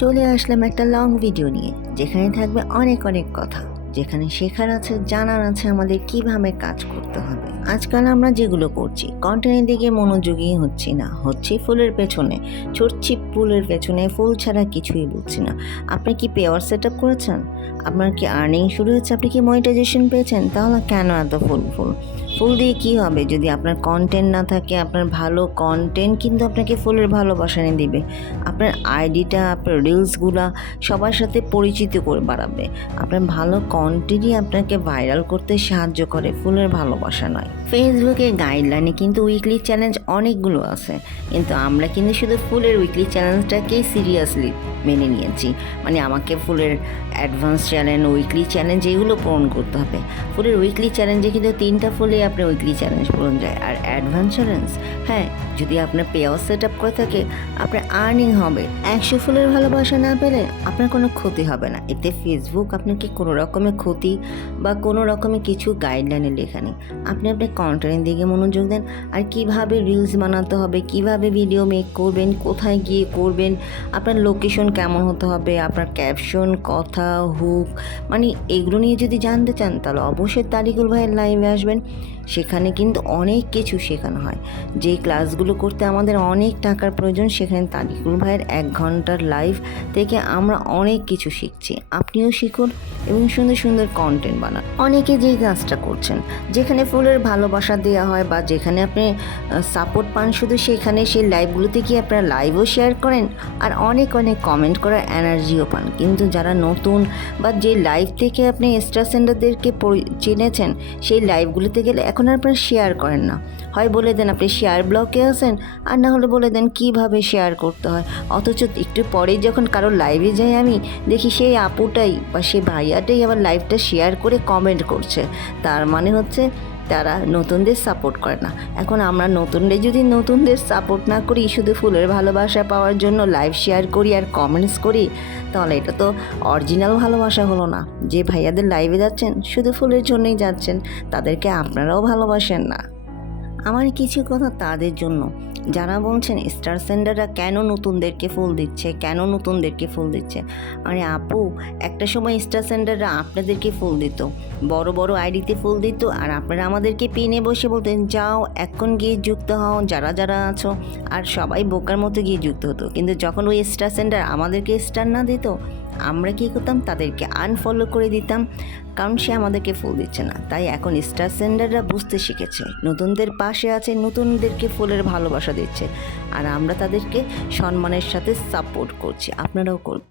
চলে আসলাম একটা long video নিয়ে, যেখানে থাকবে অনেক অনেক কথা, যেখানে শেখার আছে, জানার আছে আমাদের কিভাবে কাজ করতে হবে। আজকাল আমরা যেগুলো করছি কন্টেন্টের দিকে মনোযোগী হচ্ছি না, হচ্ছে ফুলের পেছনে ছুটছি, ফুলের পেছনে, ফুল ছাড়া কিছুই বুঝছি না। আপনি কি পেয়ার সেট আপ করেছেন? আপনার কি আর্নিং শুরু হয়েছে? আপনি কি মনিটাইজেশন পেয়েছেন? তাহলে কেন এত ফুল দিয়ে কি হবে যদি আপনার কন্টেন্ট না থাকে? আপনার ভালো কন্টেন্ট কিন্তু আপনাকে ফুলের ভালোবাসা এনে দিবে। আপনার আইডিটা, আপনার রিলসগুলা সবার সাথে পরিচিত করে বাড়াবে। আপনার ভালো কন্টেন্টই আপনাকে ভাইরাল করতে সাহায্য করে, ফুলের ভালোবাসা নয়। ফেসবুকের গাইডলাইনে কিন্তু উইকলি চ্যালেঞ্জ অনেকগুলো আছে, কিন্তু আমরা কিন্তু শুধু ফুলের উইকলি চ্যালেঞ্জটাকেই সিরিয়াসলি মেনে নিয়েছি। মানে আমাকে ফুলের অ্যাডভান্স চ্যালেঞ্জ, উইকলি চ্যালেঞ্জ এগুলো পূরণ করতে হবে। ফুলের উইকলি চ্যালেঞ্জে কিন্তু 3টা ফুলে আপনার উইকলি চ্যালেঞ্জ পূরণ যায়। আর অ্যাডভান্স চ্যালেঞ্জ, হ্যাঁ, যদি আপনার পেয়ার সেট আপ করে থাকে আপনার আর্নিং হবে। 100 ফুলের ভালোবাসা না পেলে আপনার কোনো ক্ষতি হবে না। এতে ফেসবুক আপনাকে কোনো রকমের ক্ষতি বা কোনো রকমের কিছু গাইডলাইনে লেখা নেই। আপনি আপনার কন্টেন্টের দিকে মনোযোগ দেন, আর কিভাবে রিলস বানাতে হবে, কিভাবে ভিডিও মেক করবেন, কোথায় গিয়ে করবেন, আপনার লোকেশন কেমন হতে হবে, আপনার ক্যাপশন, কথা, হুক, মানে এগুলো নিয়ে যদি জানতে চান তাহলে অবশ্যই তারিকুল ভাইয়ের লাইভে আসবেন। সেখানে কিন্তু অনেক কিছু শেখানো হয়। যে ক্লাসগুলো করতে আমাদের অনেক টাকার প্রয়োজন, সেখানে তারিকুল ভাইয়ের 1 ঘন্টার লাইভ থেকে আমরা অনেক কিছু শিখছি। আপনিও শিখুন এবং সুন্দর সুন্দর কন্টেন্ট বানান। অনেকে যেই কাজটা করছেন, যেখানে ফুলের ভালোবাসা দেওয়া হয় বা যেখানে আপনি সাপোর্ট পান, শুধু সেখানে সেই লাইভগুলোতে গিয়ে আপনারা লাইভও শেয়ার করেন আর অনেক অনেক কমেন্ট করার এনার্জিও পান। কিন্তু যারা নতুন বা যে লাইভ থেকে আপনি স্টার সেন্ডারদেরকে চিনেছেন, সেই লাইভগুলোতে গেলে এখন আপনারা শেয়ার করেন না। হয় বলে দেন আপনি শেয়ার ব্লকে আছেন, আর না হলে বলে দেন কীভাবে শেয়ার করতে হয়। অথচ একটু পরে যখন কারো লাইভে যাই আমি দেখি সেই আপুটাই বা সেই ভাইয়াটাই আবার লাইভটা শেয়ার করে কমেন্ট করছে। তার মানে হচ্ছে তারা নতুনদের সাপোর্ট করে না। এখন আমরা নতুনদের যদি নতুনদের সাপোর্ট না করি, শুধু ফুলের ভালোবাসা পাওয়ার জন্য লাইভ শেয়ার করি আর কমেন্টস করি, তাহলে এটা তো অরিজিনাল ভালোবাসা হলো না। যে ভাইয়াদের লাইভে যাচ্ছেন শুধু ফুলের জন্যই যাচ্ছেন, তাদেরকে আপনারাও ভালোবাসেন না। আমার কিছু কথা তাদের জন্য যারা বলছেন স্টার সেন্ডাররা কেন নতুনদেরকে ফুল দিচ্ছে। আরে আপু, একটা সময় স্টার সেন্ডাররা আপনাদেরকে ফুল দিত, বড় বড় আইডিতে ফুল দিত, আর আপনারা আমাদেরকে পিনে বসে বলতেন যাও এখন গিয়ে যুক্ত হও যারা যারা আছো, আর সবাই বোকার মতো গিয়ে যুক্ত হতো। কিন্তু যখন ওই স্টার সেন্ডার আমাদেরকে স্টার না দিত, আমরা কী করতাম, তাদেরকে আনফলো করে দিতাম, কারণ সে আমাদেরকে ফুল দিচ্ছে না। তাই এখন স্টার সেন্ডাররা বুঝতে শিখেছে, নতুনদের পাশে আছে, নতুনদেরকে ফুলের ভালোবাসা দিচ্ছে, আর আমরা তাদেরকে সম্মানের সাথে সাপোর্ট করছি। আপনারাও করুন।